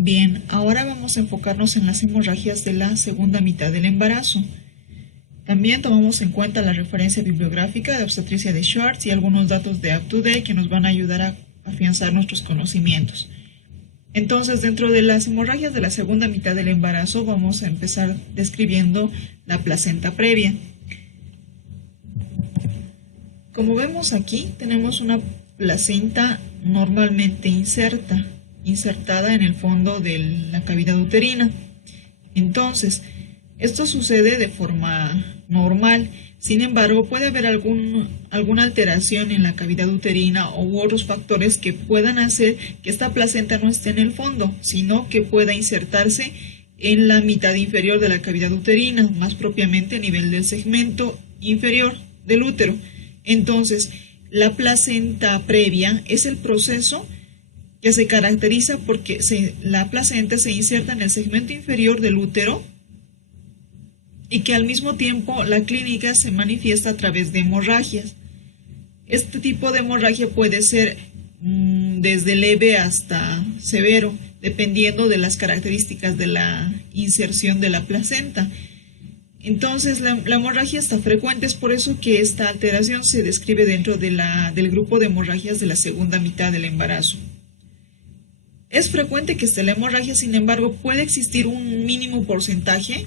Bien, ahora vamos a enfocarnos en las hemorragias de la segunda mitad del embarazo. También tomamos en cuenta la referencia bibliográfica de obstetricia de Schwartz y algunos datos de UpToDate que nos van a ayudar a afianzar nuestros conocimientos. Entonces, dentro de las hemorragias de la segunda mitad del embarazo, vamos a empezar describiendo la placenta previa. Como vemos aquí, tenemos una placenta normalmente insertada en el fondo de la cavidad uterina. Entonces, esto sucede de forma normal. Sin embargo, puede haber alguna alteración en la cavidad uterina u otros factores que puedan hacer que esta placenta no esté en el fondo, sino que pueda insertarse en la mitad inferior de la cavidad uterina, más propiamente a nivel del segmento inferior del útero. Entonces, la placenta previa es el proceso que se caracteriza porque la placenta se inserta en el segmento inferior del útero y que al mismo tiempo la clínica se manifiesta a través de hemorragias. Este tipo de hemorragia puede ser desde leve hasta severo, dependiendo de las características de la inserción de la placenta. Entonces, la hemorragia está frecuente, es por eso que esta alteración se describe dentro del grupo de hemorragias de la segunda mitad del embarazo. Es frecuente que esté la hemorragia, sin embargo, puede existir un mínimo porcentaje,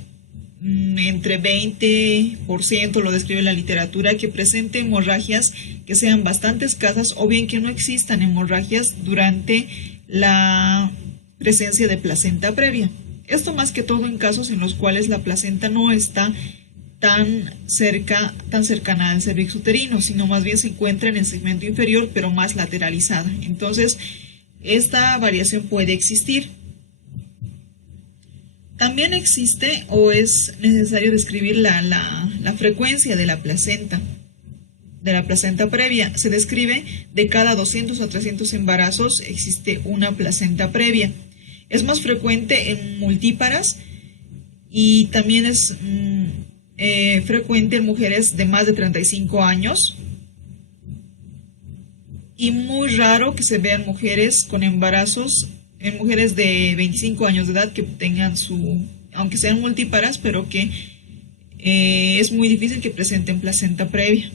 entre 20%, lo describe la literatura, que presente hemorragias que sean bastante escasas o bien que no existan hemorragias durante la presencia de placenta previa. Esto más que todo en casos en los cuales la placenta no está tan cercana al cervix uterino, sino más bien se encuentra en el segmento inferior, pero más lateralizada. Entonces, esta variación puede existir. También existe o es necesario describir la frecuencia de la placenta previa. Se describe de cada 200 a 300 embarazos existe una placenta previa. Es más frecuente en multíparas y también es frecuente en mujeres de más de 35 años y muy raro que se vean mujeres con embarazos en mujeres de 25 años de edad que tengan aunque sean multíparas, pero que es muy difícil que presenten placenta previa.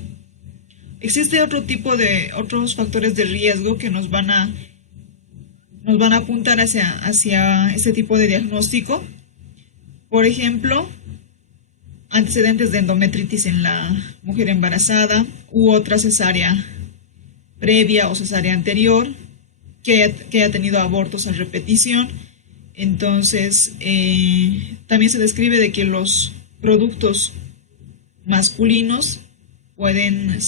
Existe otros factores de riesgo que nos van a apuntar hacia este tipo de diagnóstico. Por ejemplo, antecedentes de endometritis en la mujer embarazada u otra cesárea previa o cesárea anterior que haya tenido abortos a repetición. Entonces, también se describe de que los productos masculinos pueden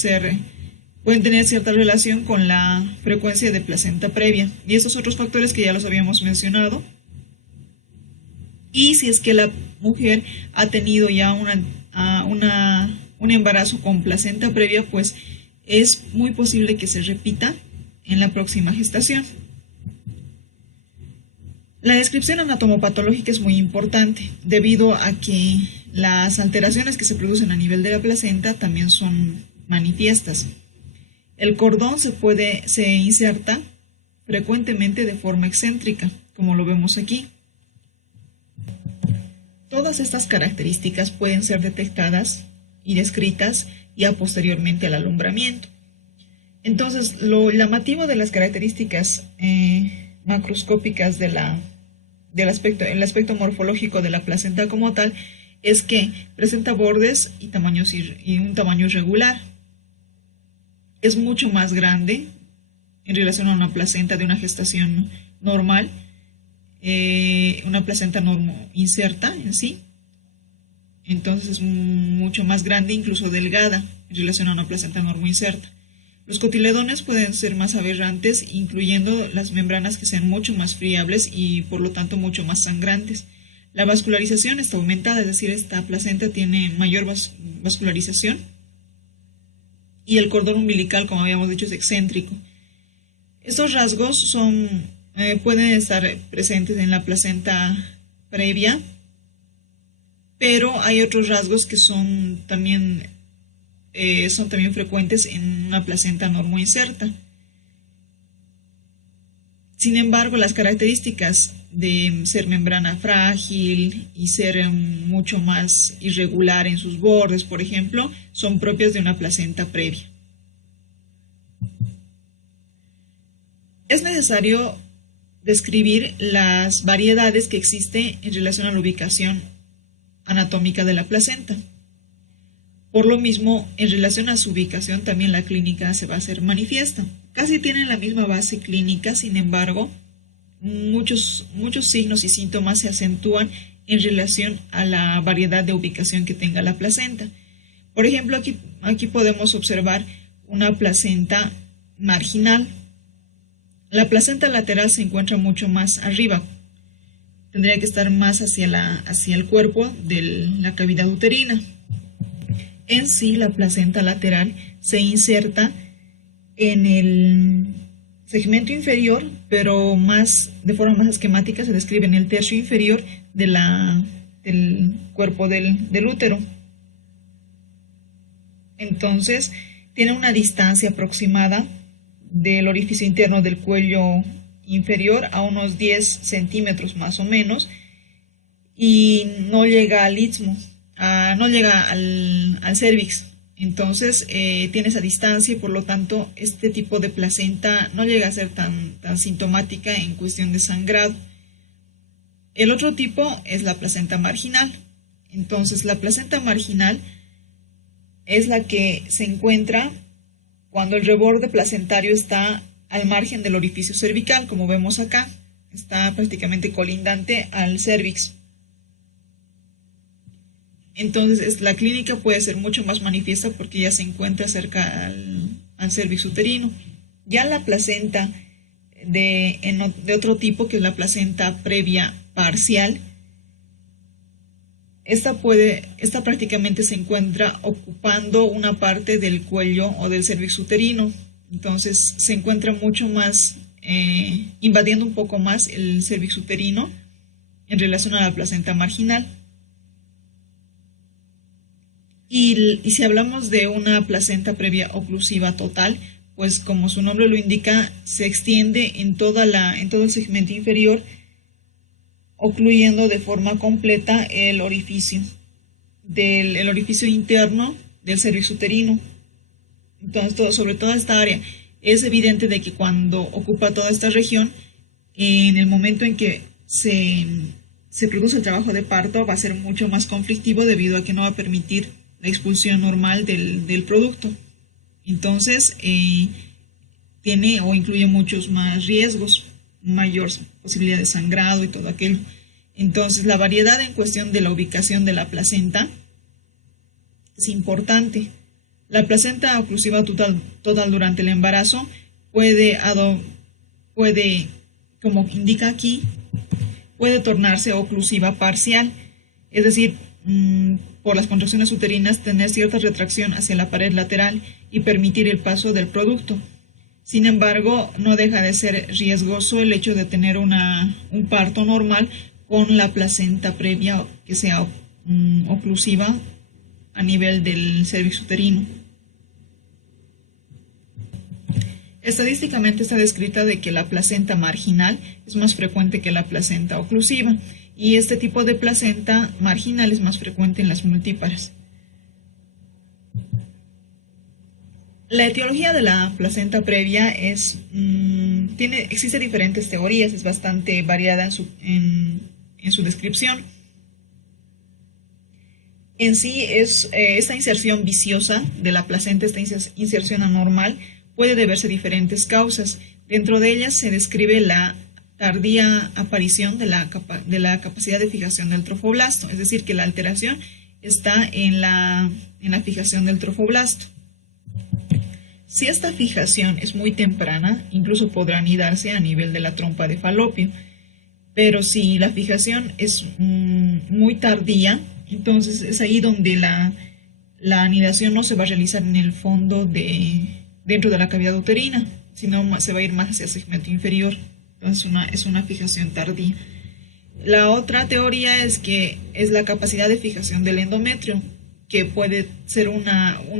tener cierta relación con la frecuencia de placenta previa. Y estos otros factores que ya los habíamos mencionado. Y si es que la mujer ha tenido ya un embarazo con placenta previa, pues es muy posible que se repita en la próxima gestación. La descripción anatomopatológica es muy importante debido a que las alteraciones que se producen a nivel de la placenta también son manifiestas. El cordón se inserta frecuentemente de forma excéntrica, como lo vemos aquí. Todas estas características pueden ser detectadas y descritas ya posteriormente al alumbramiento. Entonces, lo llamativo de las características macroscópicas el aspecto morfológico de la placenta como tal, es que presenta bordes y un tamaño irregular. Es mucho más grande en relación a una placenta de una gestación normal, una placenta inserta en sí. Entonces es mucho más grande, incluso delgada, en relación a una placenta inserta. Los cotiledones pueden ser más aberrantes, incluyendo las membranas que sean mucho más friables y por lo tanto mucho más sangrantes. La vascularización está aumentada, es decir, esta placenta tiene mayor vascularización y el cordón umbilical, como habíamos dicho, es excéntrico. Estos rasgos pueden estar presentes en la placenta previa, pero hay otros rasgos que son también frecuentes en una placenta inserta. Sin embargo, las características de ser membrana frágil y ser mucho más irregular en sus bordes, por ejemplo, son propias de una placenta previa. Es necesario describir las variedades que existen en relación a la ubicación anatómica de la placenta. Por lo mismo, en relación a su ubicación, también la clínica se va a hacer manifiesta. Casi tienen la misma base clínica, sin embargo, muchos signos y síntomas se acentúan en relación a la variedad de ubicación que tenga la placenta. Por ejemplo, aquí podemos observar una placenta marginal. La placenta lateral se encuentra mucho más arriba. Tendría que estar más hacia el cuerpo de la cavidad uterina. En sí, la placenta lateral se inserta en el segmento inferior, pero de forma más esquemática se describe en el tercio inferior del cuerpo del útero. Entonces, tiene una distancia aproximada del orificio interno del cuello inferior a unos 10 centímetros más o menos, y no llega al istmo, no llega al cérvix. Entonces tiene esa distancia y por lo tanto este tipo de placenta no llega a ser tan sintomática en cuestión de sangrado. El otro tipo es la placenta marginal. Entonces la placenta marginal es la que se encuentra cuando el reborde placentario está al margen del orificio cervical, como vemos acá, está prácticamente colindante al cérvix. Entonces la clínica puede ser mucho más manifiesta porque ya se encuentra cerca al cérvix uterino. Ya la placenta de otro tipo, que es la placenta previa parcial, esta prácticamente se encuentra ocupando una parte del cuello o del cérvix uterino. Entonces se encuentra mucho más, invadiendo un poco más el cérvix uterino en relación a la placenta marginal. Y si hablamos de una placenta previa oclusiva total, pues como su nombre lo indica, se extiende en todo el segmento inferior, ocluyendo de forma completa el orificio interno del cérvix uterino. Entonces, sobre toda esta área, es evidente de que cuando ocupa toda esta región, en el momento en que se produce el trabajo de parto, va a ser mucho más conflictivo debido a que no va a permitir la expulsión normal del producto. Entonces, tiene o incluye muchos más riesgos, mayor posibilidad de sangrado y todo aquello. Entonces, la variedad en cuestión de la ubicación de la placenta es importante. La placenta oclusiva total durante el embarazo puede, como indica aquí, puede tornarse oclusiva parcial, es decir, por las contracciones uterinas tener cierta retracción hacia la pared lateral y permitir el paso del producto. Sin embargo, no deja de ser riesgoso el hecho de tener un parto normal con la placenta previa que sea oclusiva a nivel del cérvix uterino. Estadísticamente está descrita de que la placenta marginal es más frecuente que la placenta oclusiva, y este tipo de placenta marginal es más frecuente en las multíparas. La etiología de la placenta previa existe diferentes teorías, es bastante variada en su descripción. En sí, esta inserción viciosa de la placenta, esta inserción anormal, puede deberse a diferentes causas. Dentro de ellas se describe la tardía aparición de la capacidad de fijación del trofoblasto, es decir, que la alteración está en la fijación del trofoblasto. Si esta fijación es muy temprana, incluso podrá anidarse a nivel de la trompa de falopio, pero si la fijación es muy tardía, entonces es ahí donde la anidación no se va a realizar en el fondo dentro de la cavidad uterina, sino se va a ir más hacia el segmento inferior. Entonces es una fijación tardía. La otra teoría es que es la capacidad de fijación del endometrio, que puede ser un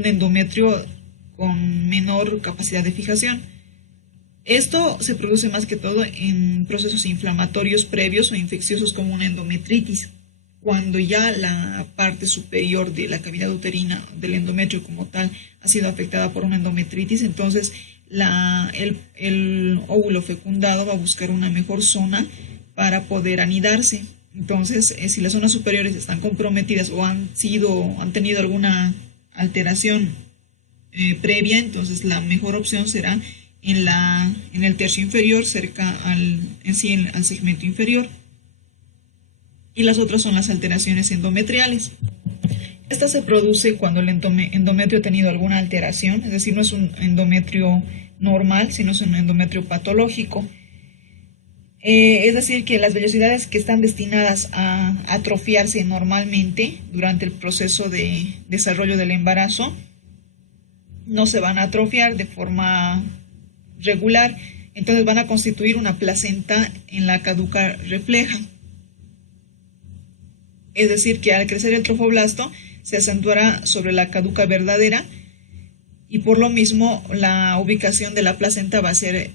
endometrio con menor capacidad de fijación. Esto se produce más que todo en procesos inflamatorios previos o infecciosos como una endometritis, cuando ya la parte superior de la cavidad uterina, del endometrio como tal, ha sido afectada por una endometritis. Entonces el óvulo fecundado va a buscar una mejor zona para poder anidarse. Entonces, si las zonas superiores están comprometidas o han tenido alguna alteración previa, entonces la mejor opción será en el tercio inferior, cerca al segmento inferior. Y las otras son las alteraciones endometriales. Esta se produce cuando el endometrio ha tenido alguna alteración, es decir, no es un endometrio normal, sino es un endometrio patológico. Es decir, que las vellosidades que están destinadas a atrofiarse normalmente durante el proceso de desarrollo del embarazo no se van a atrofiar de forma regular, entonces van a constituir una placenta en la caduca refleja. Es decir, que al crecer el trofoblasto se acentuará sobre la caduca verdadera y por lo mismo la ubicación de la placenta va a ser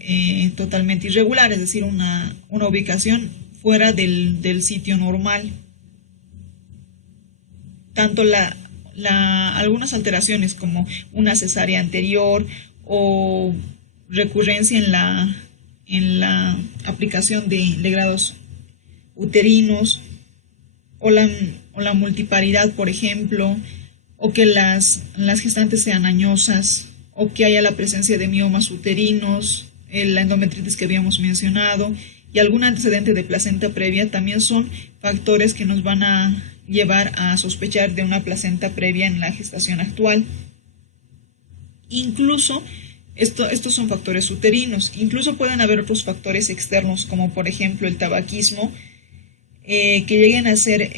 totalmente irregular, es decir, una ubicación fuera del sitio normal. Tanto algunas alteraciones como una cesárea anterior o recurrencia en la aplicación de legrados uterinos o la multiparidad, por ejemplo, o que las gestantes sean añosas, o que haya la presencia de miomas uterinos, la endometritis que habíamos mencionado, y algún antecedente de placenta previa, también son factores que nos van a llevar a sospechar de una placenta previa en la gestación actual. Incluso, estos son factores uterinos, incluso pueden haber otros factores externos, como por ejemplo el tabaquismo, que lleguen a ser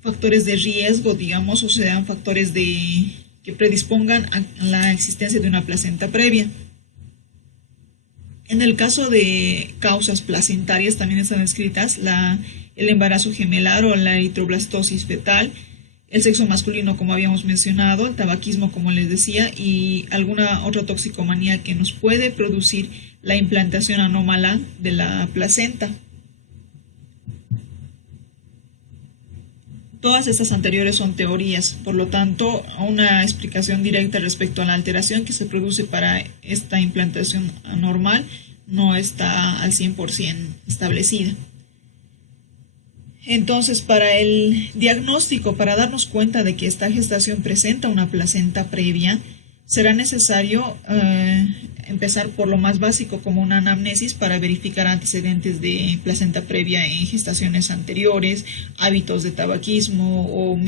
factores de riesgo, digamos, o sean factores que predispongan a la existencia de una placenta previa. En el caso de causas placentarias también están descritas el embarazo gemelar o la eritroblastosis fetal, el sexo masculino como habíamos mencionado, el tabaquismo como les decía y alguna otra toxicomanía que nos puede producir la implantación anómala de la placenta. Todas estas anteriores son teorías, por lo tanto, una explicación directa respecto a la alteración que se produce para esta implantación anormal no está al 100% establecida. Entonces, para el diagnóstico, para darnos cuenta de que esta gestación presenta una placenta previa, será necesario empezar por lo más básico como una anamnesis para verificar antecedentes de placenta previa en gestaciones anteriores, hábitos de tabaquismo o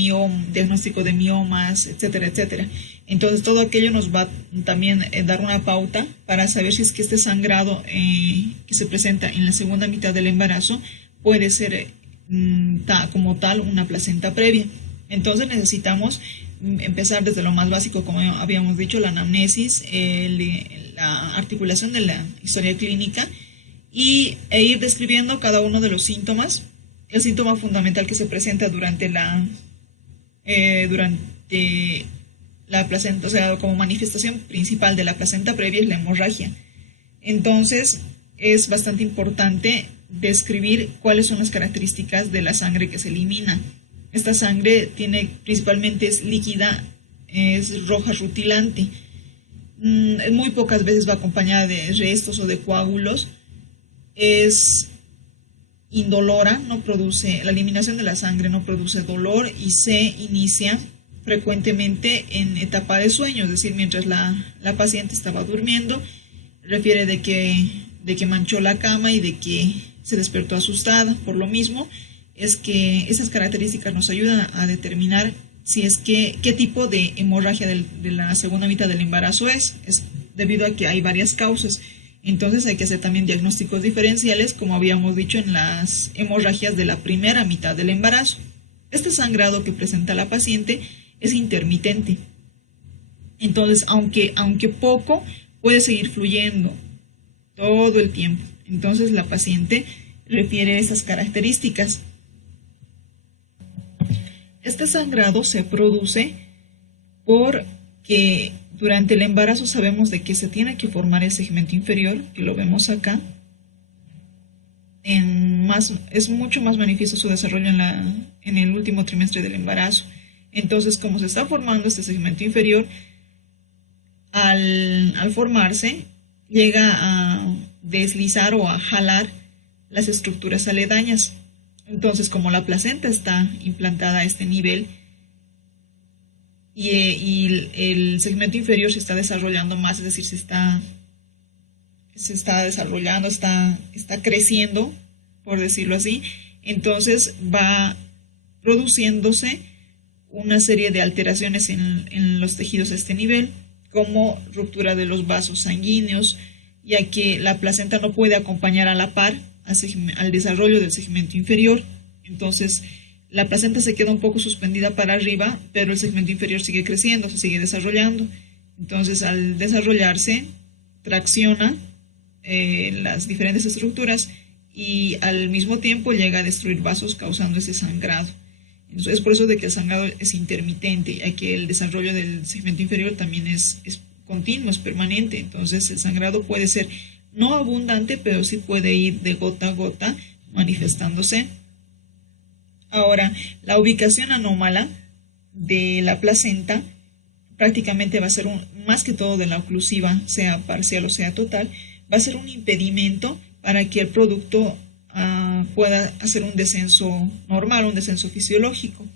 diagnóstico de miomas, etcétera, etcétera. Entonces todo aquello nos va también a dar una pauta para saber si es que este sangrado que se presenta en la segunda mitad del embarazo puede ser como tal una placenta previa. Entonces necesitamos empezar desde lo más básico, como habíamos dicho, la anamnesis, la articulación de la historia clínica e ir describiendo cada uno de los síntomas. El síntoma fundamental que se presenta durante la placenta, o sea, como manifestación principal de la placenta previa es la hemorragia. Entonces es bastante importante describir cuáles son las características de la sangre que se elimina. Esta sangre principalmente es líquida, es roja rutilante. Muy pocas veces va acompañada de restos o de coágulos. Es indolora, la eliminación de la sangre no produce dolor y se inicia frecuentemente en etapa de sueño, es decir, mientras la paciente estaba durmiendo, refiere de que manchó la cama y de que se despertó asustada. Por lo mismo, es que esas características nos ayudan a determinar qué tipo de hemorragia de la segunda mitad del embarazo es debido a que hay varias causas. Entonces hay que hacer también diagnósticos diferenciales, como habíamos dicho en las hemorragias de la primera mitad del embarazo. Este sangrado que presenta la paciente es intermitente. Entonces, aunque poco, puede seguir fluyendo todo el tiempo. Entonces la paciente refiere esas características. Este sangrado se produce porque durante el embarazo sabemos de que se tiene que formar el segmento inferior, que lo vemos acá. Es mucho más manifiesto su desarrollo en el último trimestre del embarazo. Entonces, como se está formando este segmento inferior, al formarse, llega a deslizar o a jalar las estructuras aledañas. Entonces, como la placenta está implantada a este nivel y el segmento inferior se está desarrollando más, es decir, se está desarrollando, está creciendo, por decirlo así, entonces va produciéndose una serie de alteraciones en los tejidos a este nivel, como ruptura de los vasos sanguíneos, ya que la placenta no puede acompañar a la par al desarrollo del segmento inferior. Entonces, la placenta se queda un poco suspendida para arriba, pero el segmento inferior sigue creciendo, se sigue desarrollando. Entonces, al desarrollarse, tracciona las diferentes estructuras y al mismo tiempo llega a destruir vasos, causando ese sangrado. Entonces, es por eso de que el sangrado es intermitente, ya que el desarrollo del segmento inferior también es continuo, es permanente. Entonces, el sangrado puede ser no abundante, pero sí puede ir de gota a gota manifestándose. Ahora, la ubicación anómala de la placenta prácticamente va a ser más que todo de la oclusiva, sea parcial o sea total, va a ser un impedimento para que el producto pueda hacer un descenso normal, un descenso fisiológico,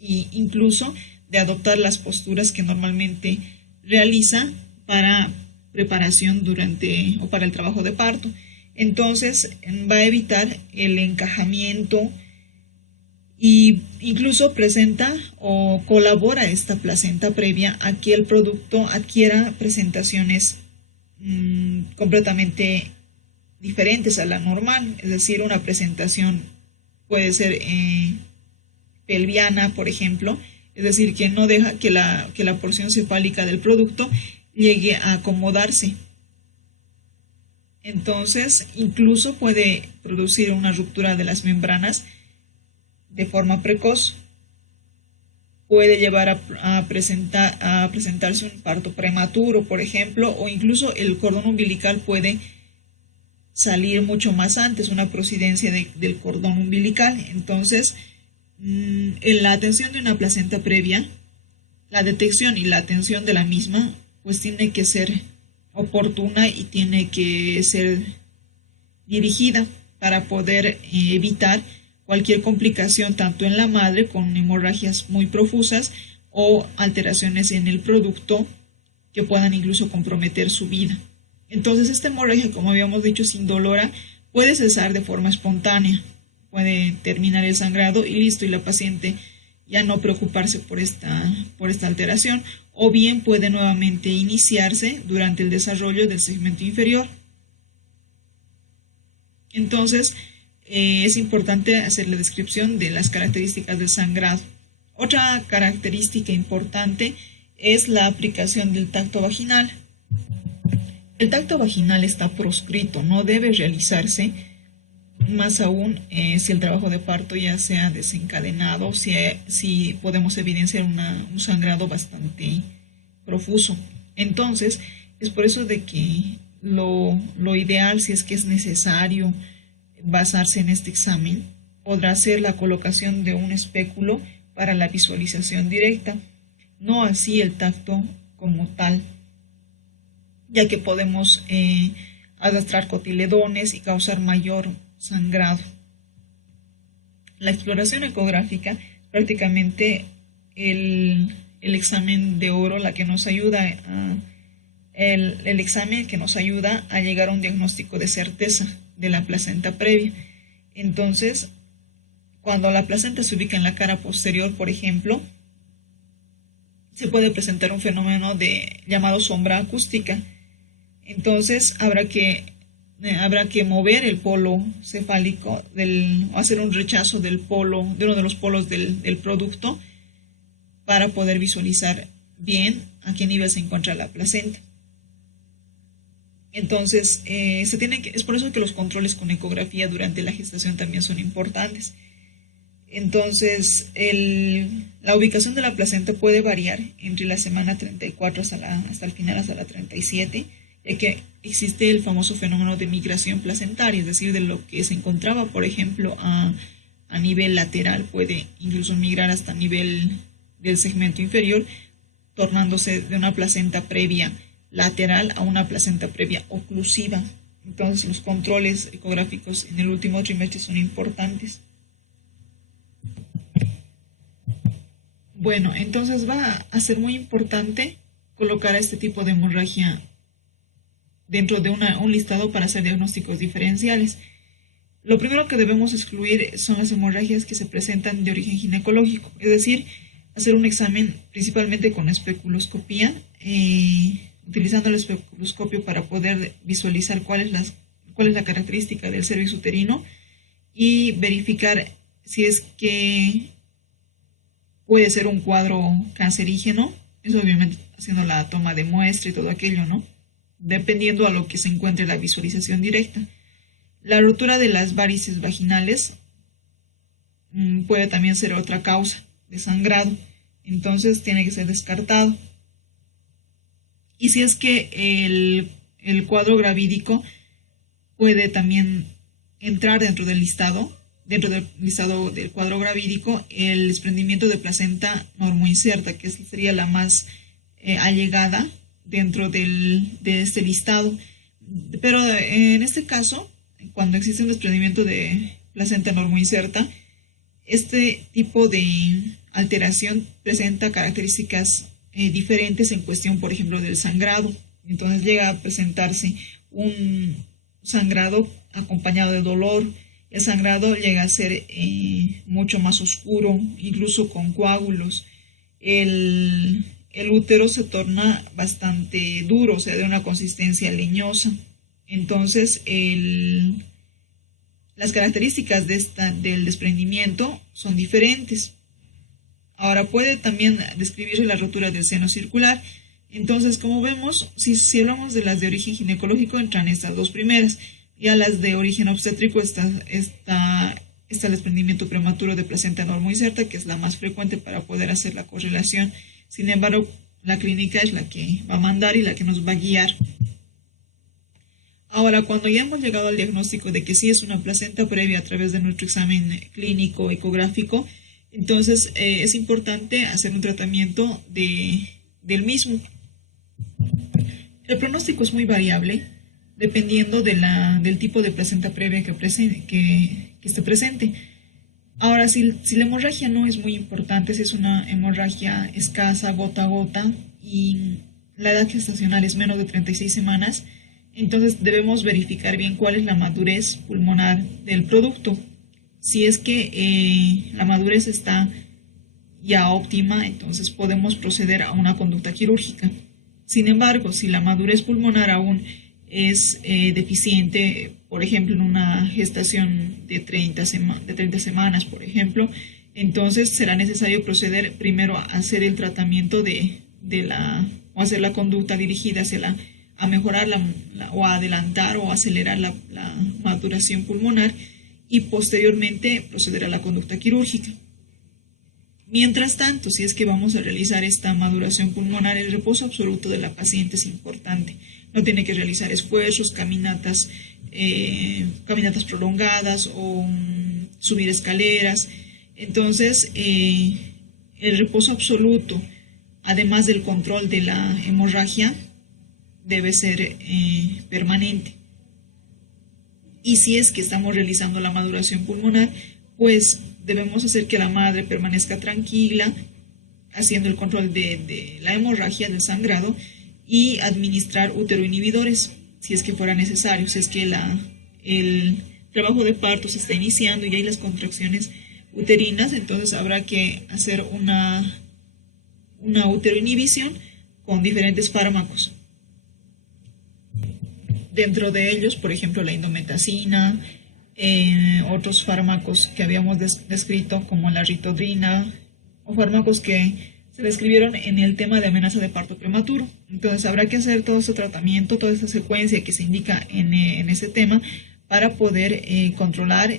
e incluso de adoptar las posturas que normalmente realiza para preparación durante o para el trabajo de parto. Entonces va a evitar el encajamiento y incluso presenta o colabora esta placenta previa a que el producto adquiera presentaciones completamente diferentes a la normal, es decir, una presentación puede ser pelviana, por ejemplo, es decir, que no deja que la porción cefálica del producto llegue a acomodarse. Entonces, incluso puede producir una ruptura de las membranas de forma precoz. Puede llevar a presentarse un parto prematuro, por ejemplo, o incluso el cordón umbilical puede salir mucho más antes, una prosidencia del cordón umbilical. Entonces, en la atención de una placenta previa, la detección y la atención de la misma, pues tiene que ser oportuna y tiene que ser dirigida para poder evitar cualquier complicación tanto en la madre con hemorragias muy profusas o alteraciones en el producto que puedan incluso comprometer su vida. Entonces, esta hemorragia, como habíamos dicho, es indolora, puede cesar de forma espontánea, puede terminar el sangrado y listo, y la paciente ya no preocuparse por esta alteración, o bien puede nuevamente iniciarse durante el desarrollo del segmento inferior. Entonces, es importante hacer la descripción de las características del sangrado. Otra característica importante es la aplicación del tacto vaginal. El tacto vaginal está proscrito, no debe realizarse, más aún si el trabajo de parto ya se ha desencadenado, si podemos evidenciar un sangrado bastante profuso. Entonces, es por eso de que lo ideal, si es que es necesario basarse en este examen, podrá ser la colocación de un espéculo para la visualización directa, no así el tacto como tal, ya que podemos arrastrar cotiledones y causar mayor sangrado. La exploración ecográfica, prácticamente el examen de oro, la que nos ayuda el examen que nos ayuda a llegar a un diagnóstico de certeza de la placenta previa. Entonces, cuando la placenta se ubica en la cara posterior, por ejemplo, se puede presentar un fenómeno llamado sombra acústica. Entonces, habrá que mover el polo cefálico, o hacer un rechazo de uno de los polos del producto para poder visualizar bien a qué nivel se encuentra la placenta. Entonces, es por eso que los controles con ecografía durante la gestación también son importantes. Entonces, la ubicación de la placenta puede variar entre la semana 34 hasta el final, hasta la 37, ya que existe el famoso fenómeno de migración placentaria, es decir, de lo que se encontraba, por ejemplo, a nivel lateral, puede incluso migrar hasta nivel del segmento inferior, tornándose de una placenta previa lateral a una placenta previa oclusiva. Entonces, los controles ecográficos en el último trimestre son importantes. Bueno, entonces va a ser muy importante colocar a este tipo de hemorragia dentro de un listado para hacer diagnósticos diferenciales. Lo primero que debemos excluir son las hemorragias que se presentan de origen ginecológico, es decir, hacer un examen principalmente con especuloscopía, utilizando el especuloscopio para poder visualizar cuál es la característica del cervix uterino y verificar si es que puede ser un cuadro cancerígeno, eso obviamente haciendo la toma de muestra y todo aquello, ¿no? Dependiendo a lo que se encuentre la visualización directa. La rotura de las varices vaginales puede también ser otra causa de sangrado, entonces tiene que ser descartado. Y si es que el cuadro gravídico puede también entrar dentro del listado del cuadro gravídico, el desprendimiento de placenta normoinserta, que sería la más allegada dentro de este listado. Pero en este caso, cuando existe un desprendimiento de placenta normoinserta, este tipo de alteración presenta características diferentes en cuestión, por ejemplo, del sangrado. Entonces llega a presentarse un sangrado acompañado de dolor. El sangrado llega a ser mucho más oscuro, incluso con coágulos. El útero se torna bastante duro, o sea, de una consistencia leñosa. Entonces, las características del desprendimiento son diferentes. Ahora puede también describirse la rotura del seno circular. Entonces, como vemos, si hablamos de las de origen ginecológico, entran estas dos primeras. Y a las de origen obstétrico está el desprendimiento prematuro de placenta normoinserta, que es la más frecuente para poder hacer la correlación. Sin embargo, la clínica es la que va a mandar y la que nos va a guiar. Ahora, cuando ya hemos llegado al diagnóstico de que sí es una placenta previa a través de nuestro examen clínico ecográfico, entonces es importante hacer un tratamiento del mismo. El pronóstico es muy variable dependiendo del tipo de placenta previa que esté presente. Ahora, si la hemorragia no es muy importante, si es una hemorragia escasa, gota a gota, y la edad gestacional es menos de 36 semanas, entonces debemos verificar bien cuál es la madurez pulmonar del producto. Si es que la madurez está ya óptima, entonces podemos proceder a una conducta quirúrgica. Sin embargo, si la madurez pulmonar aún es deficiente, por ejemplo, en una gestación de 30 semanas, por ejemplo, entonces será necesario proceder primero a hacer el tratamiento o hacer la conducta dirigida hacia a mejorar o a adelantar o acelerar la maduración pulmonar y posteriormente proceder a la conducta quirúrgica. Mientras tanto, si es que vamos a realizar esta maduración pulmonar, el reposo absoluto de la paciente es importante. No tiene que realizar esfuerzos, caminatas prolongadas o subir escaleras. Entonces, el reposo absoluto, además del control de la hemorragia, debe ser permanente. Y si es que estamos realizando la maduración pulmonar, pues debemos hacer que la madre permanezca tranquila, haciendo el control de la hemorragia, del sangrado, y administrar uteroinhibidores, si es que fuera necesario, si es que el trabajo de parto se está iniciando y hay las contracciones uterinas, entonces habrá que hacer una uteroinhibición con diferentes fármacos. Dentro de ellos, por ejemplo, la indometacina, otros fármacos que habíamos descrito como la ritodrina, o fármacos que se describieron en el tema de amenaza de parto prematuro. Entonces habrá que hacer todo ese tratamiento, toda esa secuencia que se indica en ese tema para poder controlar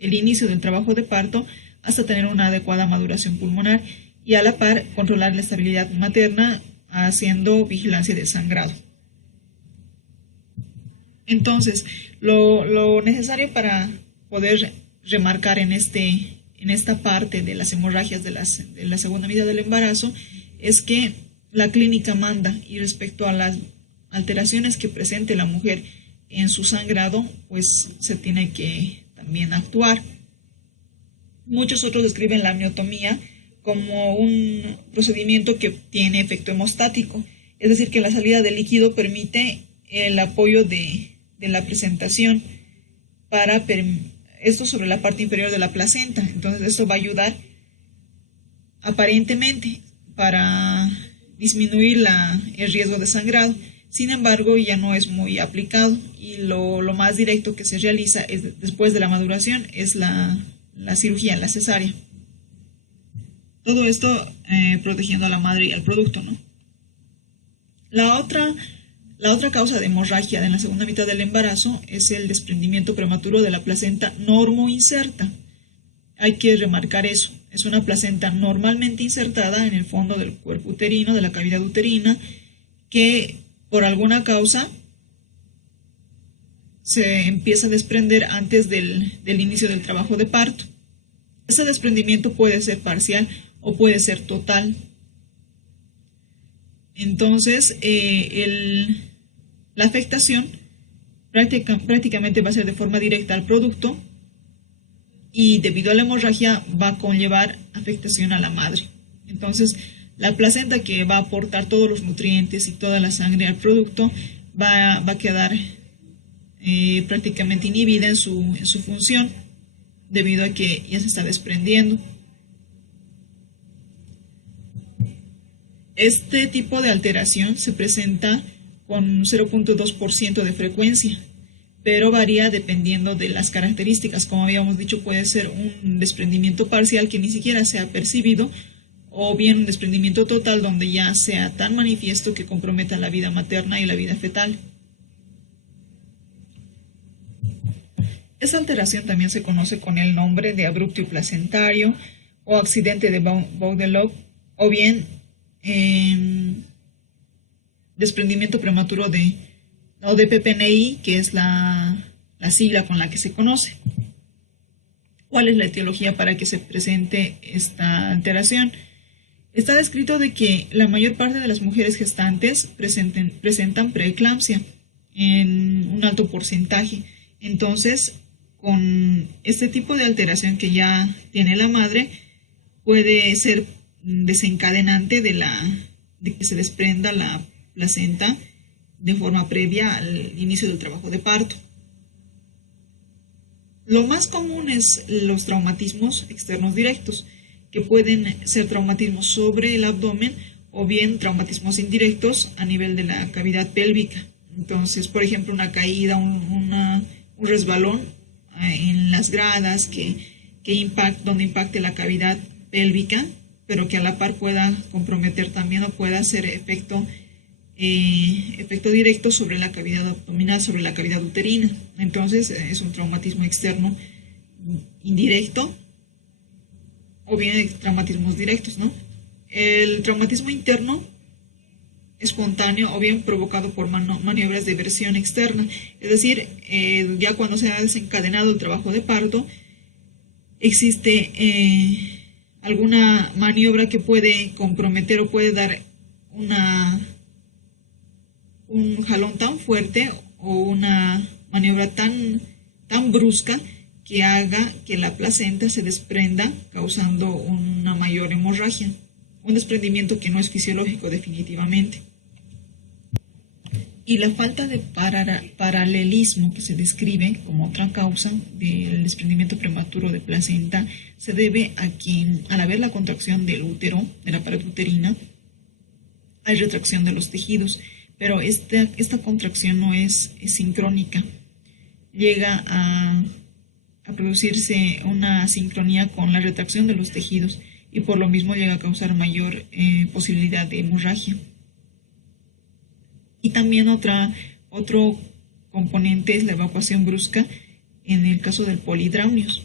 el inicio del trabajo de parto hasta tener una adecuada maduración pulmonar y a la par controlar la estabilidad materna haciendo vigilancia del sangrado. Entonces, lo necesario para poder remarcar en esta parte de las hemorragias de la segunda mitad del embarazo es que la clínica manda, y respecto a las alteraciones que presente la mujer en su sangrado, pues se tiene que también actuar. Muchos otros describen la amniotomía como un procedimiento que tiene efecto hemostático, es decir, que la salida de líquido permite el apoyo de la presentación para esto sobre la parte inferior de la placenta. Entonces esto va a ayudar aparentemente para disminuir el riesgo de sangrado. Sin embargo, ya no es muy aplicado y lo más directo que se realiza después de la maduración es la cirugía, la cesárea. Todo esto protegiendo a la madre y al producto, ¿no? La otra causa de hemorragia en la segunda mitad del embarazo es el desprendimiento prematuro de la placenta normoinserta. Hay que remarcar eso. Es una placenta normalmente insertada en el fondo del cuerpo uterino, de la cavidad uterina, que por alguna causa se empieza a desprender antes del inicio del trabajo de parto. Ese desprendimiento puede ser parcial o puede ser total. Entonces, la afectación prácticamente va a ser de forma directa al producto y debido a la hemorragia va a conllevar afectación a la madre. Entonces, la placenta que va a aportar todos los nutrientes y toda la sangre al producto va a quedar prácticamente inhibida en su función debido a que ya se está desprendiendo. Este tipo de alteración se presenta con 0.2% de frecuencia, pero varía dependiendo de las características. Como habíamos dicho, puede ser un desprendimiento parcial que ni siquiera se ha percibido, o bien un desprendimiento total donde ya sea tan manifiesto que comprometa la vida materna y la vida fetal. Esta alteración también se conoce con el nombre de abruptio placentario o accidente de Baudelot, o bien desprendimiento prematuro de PPNI, que es la sigla con la que se conoce. ¿Cuál es la etiología para que se presente esta alteración? Está descrito de que la mayor parte de las mujeres gestantes presentan preeclampsia en un alto porcentaje. Entonces, con este tipo de alteración que ya tiene la madre, puede ser desencadenante de que se desprenda la placenta de forma previa al inicio del trabajo de parto. Lo más común es los traumatismos externos directos, que pueden ser traumatismos sobre el abdomen o bien traumatismos indirectos a nivel de la cavidad pélvica. Entonces, por ejemplo, una caída, un resbalón en las gradas donde impacte la cavidad pélvica, pero que a la par pueda comprometer también o pueda hacer efecto directo sobre la cavidad abdominal, sobre la cavidad uterina. Entonces es un traumatismo externo indirecto o bien traumatismos directos, ¿no? El traumatismo interno espontáneo o bien provocado por maniobras de versión externa, es decir, ya cuando se ha desencadenado el trabajo de parto, existe alguna maniobra que puede comprometer o puede dar un jalón tan fuerte o una maniobra tan brusca que haga que la placenta se desprenda, causando una mayor hemorragia, un desprendimiento que no es fisiológico definitivamente. Y la falta de paralelismo que se describe como otra causa del desprendimiento prematuro de placenta se debe a que al haber la contracción del útero, de la pared uterina, hay retracción de los tejidos, pero esta contracción no es sincrónica. Llega a producirse una asincronía con la retracción de los tejidos y por lo mismo llega a causar mayor posibilidad de hemorragia. Y también otro componente es la evacuación brusca en el caso del polidraunios.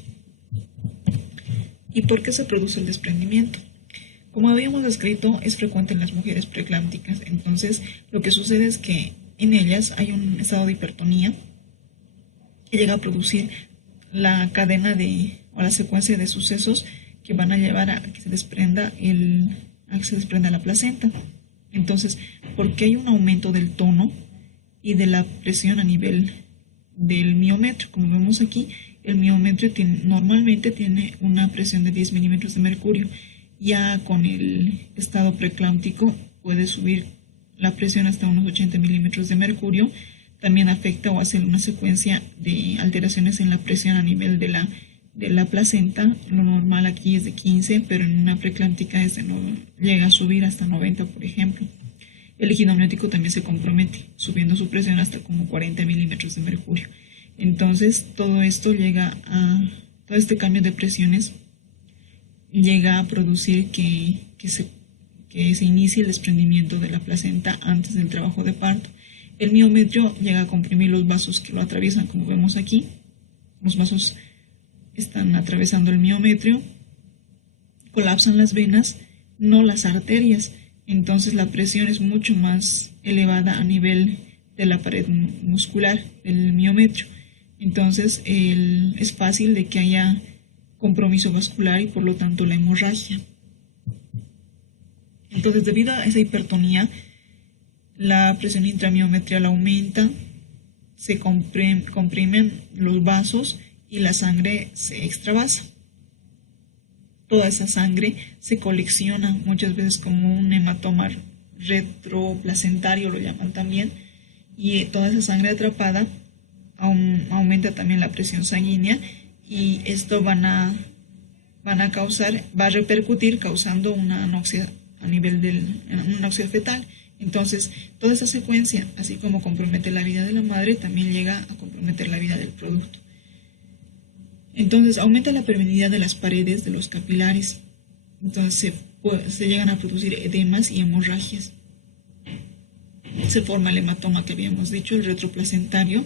¿Y por qué se produce el desprendimiento? Como habíamos descrito, es frecuente en las mujeres preeclámpticas. Entonces, lo que sucede es que en ellas hay un estado de hipertonía que llega a producir la cadena o la secuencia de sucesos que van a llevar a que se desprenda la placenta. Entonces, porque hay un aumento del tono y de la presión a nivel del miometrio. Como vemos aquí, el miometrio normalmente tiene una presión de 10 milímetros de mercurio. Ya con el estado preeclámptico puede subir la presión hasta unos 80 milímetros de mercurio. También afecta o hace una secuencia de alteraciones en la presión a nivel de la placenta. Lo normal aquí es de 15, pero en una preeclámptica llega a subir hasta 90, por ejemplo. El líquido amniótico también se compromete, subiendo su presión hasta como 40 milímetros de mercurio. Entonces, todo este cambio de presiones llega a producir que se inicie el desprendimiento de la placenta antes del trabajo de parto. El miometrio llega a comprimir los vasos que lo atraviesan, como vemos aquí. Los vasos están atravesando el miometrio, colapsan las venas, no las arterias. Entonces la presión es mucho más elevada a nivel de la pared muscular del miometrio. Entonces es fácil de que haya compromiso vascular y por lo tanto la hemorragia. Entonces, debido a esa hipertonía, la presión intramiometrial aumenta, se comprimen los vasos y la sangre se extravasa. Toda esa sangre se colecciona muchas veces como un hematoma retroplacentario, lo llaman también, y toda esa sangre atrapada aumenta también la presión sanguínea y esto va a repercutir causando una anoxia a nivel una anoxia fetal. Entonces, toda esa secuencia, así como compromete la vida de la madre, también llega a comprometer la vida del producto. Entonces, aumenta la permeabilidad de las paredes de los capilares. Entonces, se llegan a producir edemas y hemorragias. Se forma el hematoma que habíamos dicho, el retroplacentario,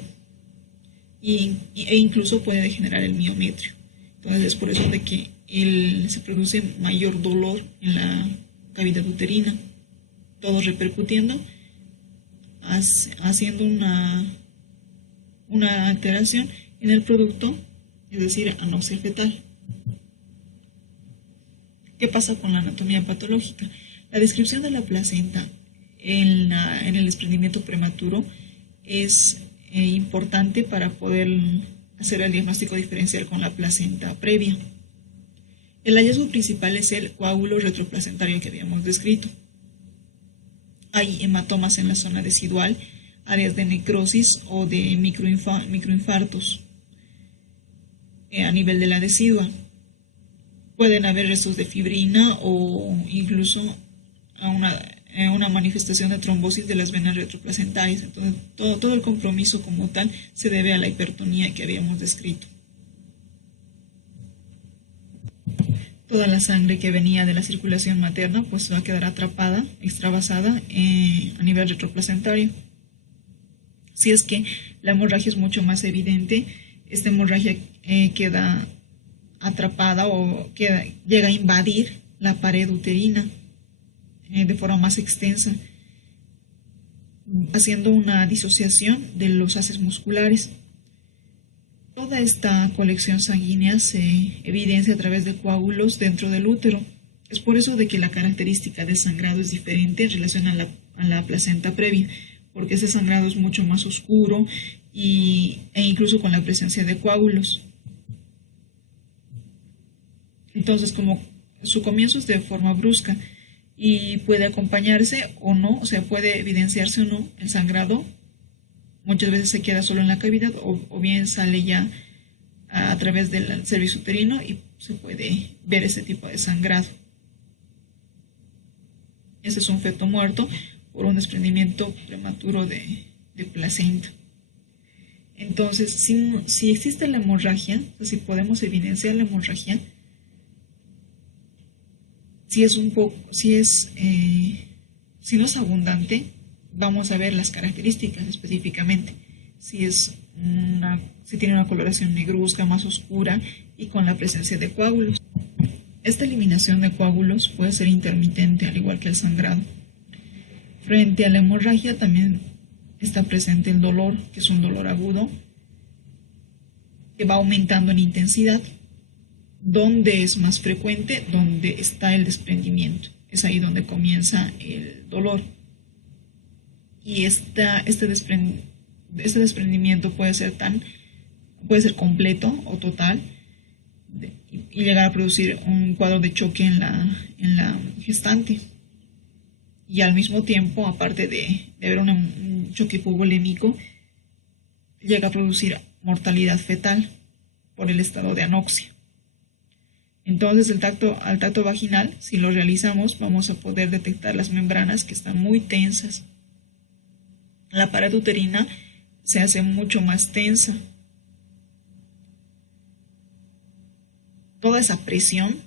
e incluso puede degenerar el miometrio. Entonces, es por eso de que se produce mayor dolor en la cavidad uterina, todo repercutiendo, haciendo una alteración en el producto, es decir, anoxia fetal. ¿Qué pasa con la anatomía patológica? La descripción de la placenta en el desprendimiento prematuro es importante para poder hacer el diagnóstico diferencial con la placenta previa. El hallazgo principal es el coágulo retroplacentario que habíamos descrito. Hay hematomas en la zona decidual, áreas de necrosis o de microinfartos a nivel de la decidua. Pueden haber restos de fibrina o incluso una manifestación de trombosis de las venas retroplacentarias. Entonces, todo el compromiso como tal se debe a la hipertonía que habíamos descrito. Toda la sangre que venía de la circulación materna pues va a quedar atrapada, extravasada a nivel retroplacentario. Si es que la hemorragia es mucho más evidente, esta hemorragia queda atrapada o llega a invadir la pared uterina de forma más extensa, haciendo una disociación de los haces musculares. Toda esta colección sanguínea se evidencia a través de coágulos dentro del útero. Es por eso de que la característica de sangrado es diferente en relación a la placenta previa, porque ese sangrado es mucho más oscuro e incluso con la presencia de coágulos. Entonces, como su comienzo es de forma brusca y puede acompañarse o no, o sea, puede evidenciarse o no el sangrado. Muchas veces se queda solo en la cavidad o bien sale ya a través del cervix uterino y se puede ver ese tipo de sangrado. Ese es un feto muerto por un desprendimiento prematuro de placenta. Entonces, si existe la hemorragia, o si podemos evidenciar la hemorragia, si no es abundante, vamos a ver las características específicamente. Si tiene una coloración negruzca, más oscura y con la presencia de coágulos. Esta eliminación de coágulos puede ser intermitente, al igual que el sangrado. Frente a la hemorragia también está presente el dolor, que es un dolor agudo, que va aumentando en intensidad. ¿Dónde es más frecuente? Donde está el desprendimiento. Es ahí donde comienza el dolor. Y este desprendimiento puede ser completo o total y llegar a producir un cuadro de choque en la gestante. Y al mismo tiempo, aparte de haber un choque hipovolémico, llega a producir mortalidad fetal por el estado de anoxia. Entonces, al tacto vaginal, si lo realizamos, vamos a poder detectar las membranas que están muy tensas. La pared uterina se hace mucho más tensa. Toda esa presión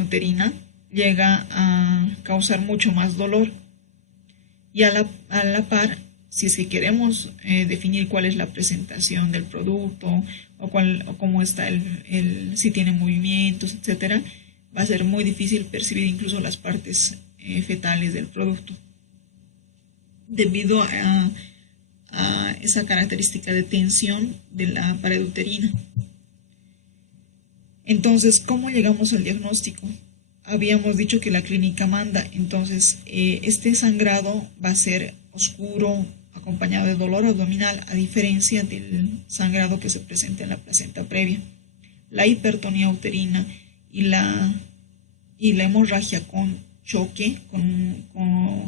uterina llega a causar mucho más dolor. Y a la par, si es que queremos definir cuál es la presentación del producto o cómo está si tiene movimientos, etcétera, va a ser muy difícil percibir incluso las partes fetales del producto, debido a esa característica de tensión de la pared uterina. Entonces, ¿cómo llegamos al diagnóstico? Habíamos dicho que la clínica manda. Entonces, este sangrado va a ser oscuro, acompañado de dolor abdominal, a diferencia del sangrado que se presenta en la placenta previa. La hipertonía uterina y la hemorragia con choque,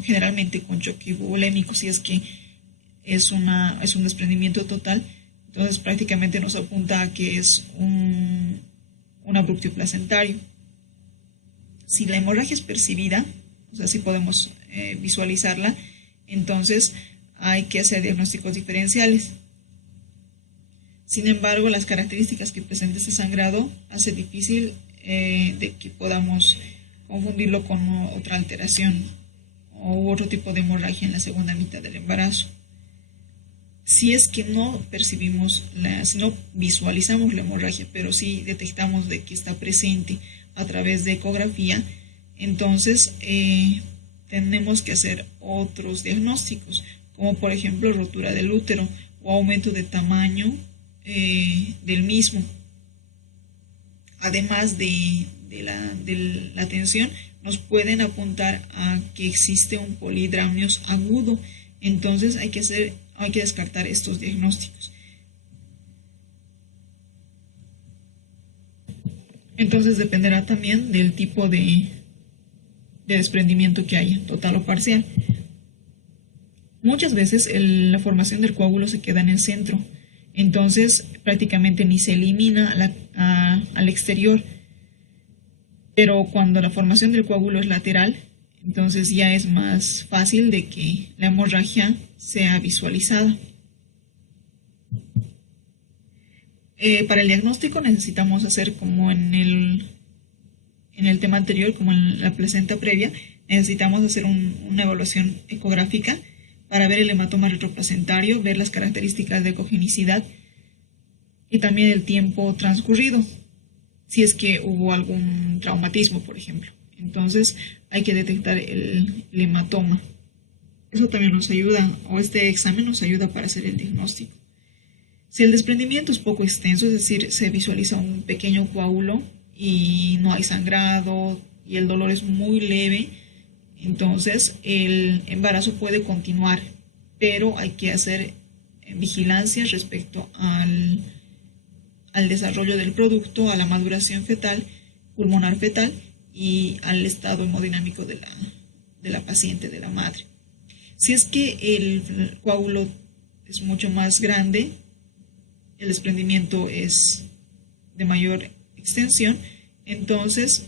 generalmente con choque hipovolémico, si es que es un desprendimiento total, entonces prácticamente nos apunta a que es un abruptio placentario. Si la hemorragia es percibida, o sea, si podemos visualizarla, entonces hay que hacer diagnósticos diferenciales. Sin embargo, las características que presenta este sangrado hace difícil de que podamos confundirlo con otra alteración u otro tipo de hemorragia en la segunda mitad del embarazo. Si es que no percibimos, si no visualizamos la hemorragia, pero sí detectamos de que está presente a través de ecografía, entonces tenemos que hacer otros diagnósticos, como por ejemplo rotura del útero o aumento de tamaño del mismo. Además de la tensión, nos pueden apuntar a que existe un polidramnios agudo. Entonces hay que descartar estos diagnósticos. Entonces dependerá también del tipo de desprendimiento que haya, total o parcial. Muchas veces la formación del coágulo se queda en el centro, entonces prácticamente ni se elimina al exterior. Pero cuando la formación del coágulo es lateral, entonces ya es más fácil de que la hemorragia sea visualizada. Para el diagnóstico necesitamos hacer como en el tema anterior, como en la placenta previa, necesitamos hacer una evaluación ecográfica para ver el hematoma retroplacentario, ver las características de ecogenicidad y también el tiempo transcurrido, si es que hubo algún traumatismo, por ejemplo. Entonces hay que detectar el hematoma. Eso también nos ayuda, o este examen nos ayuda para hacer el diagnóstico. Si el desprendimiento es poco extenso, es decir, se visualiza un pequeño coágulo y no hay sangrado y el dolor es muy leve, entonces el embarazo puede continuar, pero hay que hacer vigilancia respecto al desarrollo del producto, a la maduración fetal, pulmonar fetal y al estado hemodinámico de la paciente, de la madre. Si es que el coágulo es mucho más grande, el desprendimiento es de mayor extensión, entonces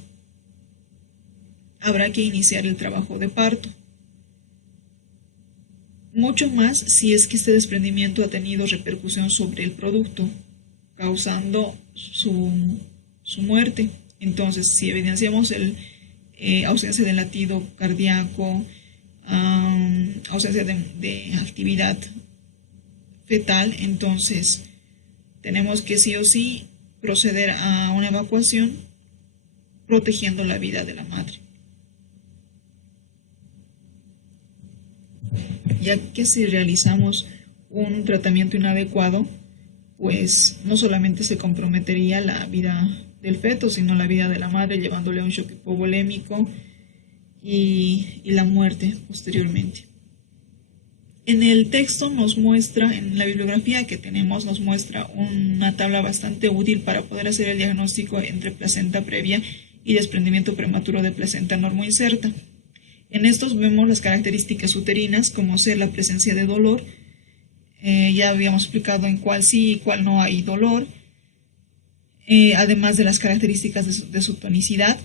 habrá que iniciar el trabajo de parto. Mucho más si es que este desprendimiento ha tenido repercusión sobre el producto, causando su muerte. Entonces, si evidenciamos ausencia de latido cardíaco, ausencia de actividad fetal, entonces tenemos que sí o sí proceder a una evacuación protegiendo la vida de la madre. Ya que si realizamos un tratamiento inadecuado, pues no solamente se comprometería la vida del feto, sino la vida de la madre, llevándole a un shock hipovolémico y la muerte posteriormente. En el texto nos muestra, en la bibliografía que tenemos, nos muestra una tabla bastante útil para poder hacer el diagnóstico entre placenta previa y desprendimiento prematuro de placenta normoinserta. En estos vemos las características uterinas, como ser la presencia de dolor. Ya habíamos explicado en cuál sí y cuál no hay dolor, además de las características de su tonicidad,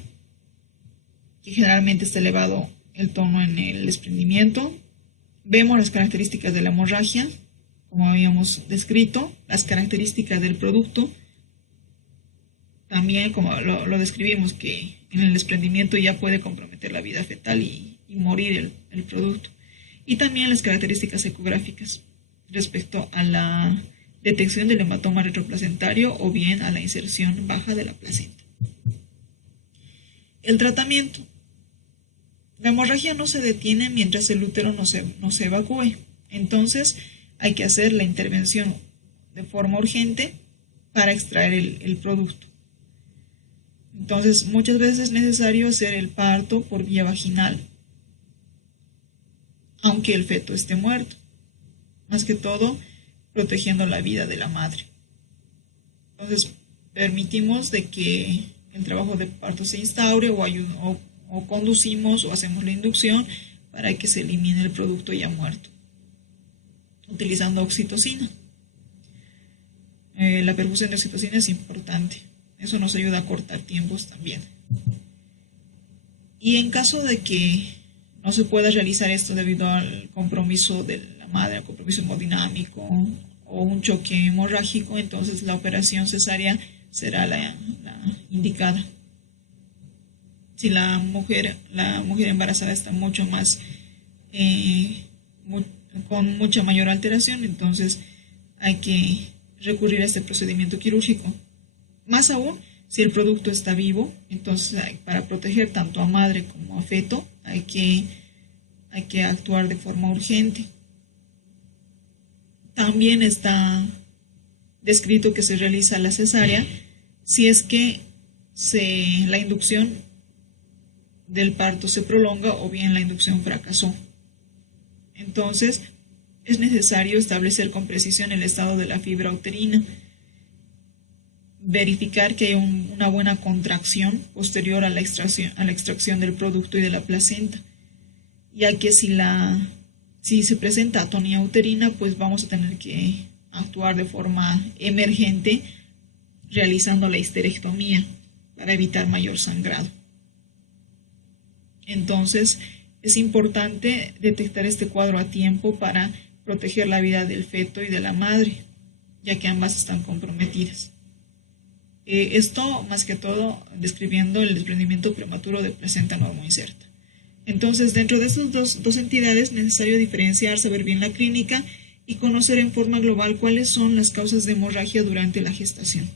que generalmente está elevado el tono en el desprendimiento. Vemos las características de la hemorragia, como habíamos descrito, las características del producto, también como lo describimos, que en el desprendimiento ya puede comprometer la vida fetal y morir el producto. Y también las características ecográficas respecto a la detección del hematoma retroplacentario o bien a la inserción baja de la placenta. El tratamiento. La hemorragia no se detiene mientras el útero no se evacúe. Entonces hay que hacer la intervención de forma urgente para extraer el producto. Entonces muchas veces es necesario hacer el parto por vía vaginal, aunque el feto esté muerto, más que todo protegiendo la vida de la madre. Entonces permitimos de que el trabajo de parto se instaure o conducimos o hacemos la inducción para que se elimine el producto ya muerto, utilizando oxitocina. La perfusión de oxitocina es importante, eso nos ayuda a cortar tiempos también. Y en caso de que no se pueda realizar esto debido al compromiso de la madre, al compromiso hemodinámico o un choque hemorrágico, entonces la operación cesárea será la indicada. Si la mujer embarazada está mucho más, con mucha mayor alteración, entonces hay que recurrir a este procedimiento quirúrgico. Más aún, si el producto está vivo, entonces para proteger tanto a madre como a feto, hay que actuar de forma urgente. También está descrito que se realiza la cesárea si es que la inducción del parto se prolonga o bien la inducción fracasó. Entonces, es necesario establecer con precisión el estado de la fibra uterina, verificar que hay una buena contracción posterior a la extracción del producto y de la placenta, ya que si se presenta atonía uterina, pues vamos a tener que actuar de forma emergente realizando la histerectomía para evitar mayor sangrado. Entonces, es importante detectar este cuadro a tiempo para proteger la vida del feto y de la madre, ya que ambas están comprometidas. Esto, más que todo, describiendo el desprendimiento prematuro de placenta normoinserta. Entonces, dentro de estas dos entidades es necesario diferenciar, saber bien la clínica y conocer en forma global cuáles son las causas de hemorragia durante la gestación.